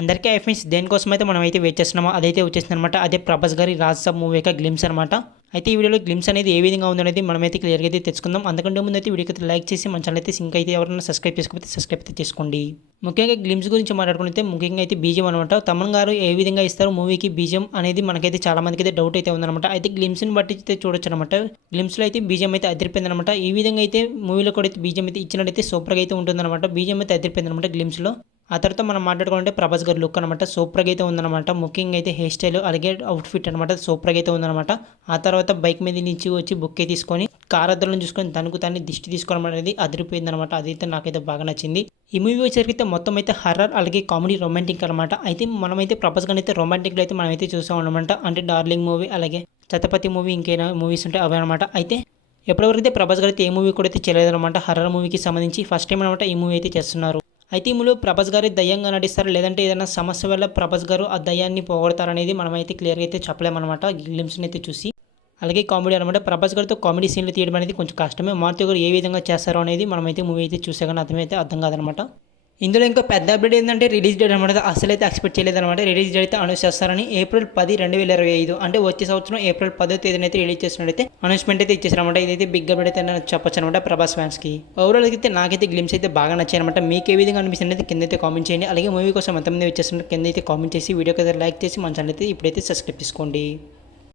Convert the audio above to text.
అందరికీ ఫ్రెండ్స్ దేనికోసం అయితే మనం అయితే వెయిట్ చేస్తున్నామో అదైతే వచ్చేసిందనమాట. అదే ప్రభాస్ గారి రాజ్ సాబ్ మూవీ యొక్క గ్లిమ్స్ అనమాట. అయితే ఈ వీడియోలో గ్లిమ్స్ అనేది ఏ విధంగా ఉందనేది మనమైతే క్లియర్గా అయితే తెచ్చుకుందాం. అందుకంటే ముందు అయితే వీడియోకి అయితే లైక్ చేసి మన ఛానల్ అయితే సింక్ అయితే ఎవరైనా సబ్స్క్రైబ్ చేసుకోకపోతే సబ్స్క్రైబ్ అయితే చేసుకోండి. ముఖ్యంగా గ్లిమ్స్ గురించి మాట్లాడుకుంటే ముఖ్యంగా అయితే బీజం అనమాట. తమన్ గారు ఏ విధంగా ఇస్తారు మూవీకి బీజం అనేది మనకైతే చాలా మందికి అయితే డౌట్ అయితే ఉందన్నమాట. అయితే గ్లిమ్స్ని బట్టి అయితే చూడొచ్చు అనమాట. గ్లిమ్స్లో అయితే బీజం అయితే అదిరిపోయింది అనమాట. ఈ విధంగా అయితే మూవీలో కూడా అయితే బీజం అయితే ఇచ్చినట్టయితే సూపర్గా అయితే ఉంటుందన్నమాట. బీజం అయితే అదిరిపోయింది అనమాట గ్లిమ్స్లో. ఆ తర్వాత మనం మాట్లాడుకుంటే ప్రభాస్ గారి లుక్ అనమాట సూపర్గా అయితే ఉందన్నమాట. ముఖ్యంగా అయితే హెయిర్ స్టైల్ అలాగే అవుట్ఫిట్ అనమాట సూపర్గా అయితే ఉందన్నమాట. ఆ తర్వాత బైక్ మీద నుంచి వచ్చి బుక్కే తీసుకొని కార్ అద్దంలో చూసుకొని తనకు తాన్ని దిష్టి తీసుకోవడం అనేది అదిరిపోయింది అనమాట. అదైతే నాకైతే బాగా నచ్చింది. ఈ మూవీ వచ్చేసరికి మొత్తం అయితే హర్రర్ అలాగే కామెడీ రొమాంటిక్ అనమాట. అయితే మనమైతే ప్రభాస్ గారిని అయితే రొమాంటిక్లో అయితే మనమైతే చూసాం అనమాట. అంటే డార్లింగ్ మూవీ అలాగే ఛత్రపతి మూవీ ఇంకేనా మూవీస్ ఉంటాయి అవి అనమాట. అయితే ఎప్పటివరకు అయితే ప్రభాస్ గారు అయితే ఏ మూవీ కూడా అయితే చేయలేదన్నమాట. హర్రర్ మూవీకి సంబంధించి ఫస్ట్ టైం అనమాట ఈ మూవీ అయితే చేస్తున్నారు. అయితే ఈ మూవీలో ప్రభాస్ గారు దయ్యంగా నటిస్తారు లేదంటే ఏదైనా సమస్య వల్ల ప్రభాస్ గారు ఆ దయ్యాన్ని పోగొడతారనేది మనమైతే క్లియర్గా అయితే చెప్పలేమన్నమాట గ్లిమ్స్ని అయితే చూసి. అలాగే కామెడీ అనమాట. ప్రభాస్ గారితో కామెడీ సీన్లు తీయడం అనేది కొంచెం కష్టమే. మారుతి గారు ఏ విధంగా చేస్తారో అనేది మనమైతే మూవీ అయితే చూసే కానీ అర్థం కాదనమాట. ఇందులో ఇంకా పెద్ద అప్డేట్ ఏంటంటే రిలీజ్ డేట్ అనమాట. అసలైతే ఎక్స్పెక్ట్ చేయలేదన్నమాట. రిలీజ్ డేట్ అయితే అనౌన్స్ చేస్తారని ఏప్రిల్ 10, 2025 అంటే వచ్చే సంవత్సరం ఏప్రిల్ 10వ తేదీన అయితే రిలీజ్ చేసినట్టయితే అనౌన్స్మెంట్ అయితే ఇచ్చేసారనమాట. ఇదైతే బిగ్ అప్డేట్ అయితే చెప్పొచ్చు అనమాట ప్రభాస్ ఫ్యాన్స్కి. ఓవరాల్ అయితే నాకైతే గ్లిమ్స్ అయితే బాగా నచ్చాయి అనమాట. మీకు ఏ విధంగా అనిపిస్తుంది అయితే కింద అయితే కామెంట్ చేయండి. అలాగే మూవీ కోసం ఎంతమంది వచ్చేస్తున్నారు కింద అయితే కామెంట్ చేసి వీడియోకి అయితే లైక్ చేసి మన ఛానల్ అయితే ఇప్పుడైతే సబ్స్క్రైబ్ చేసుకోండి.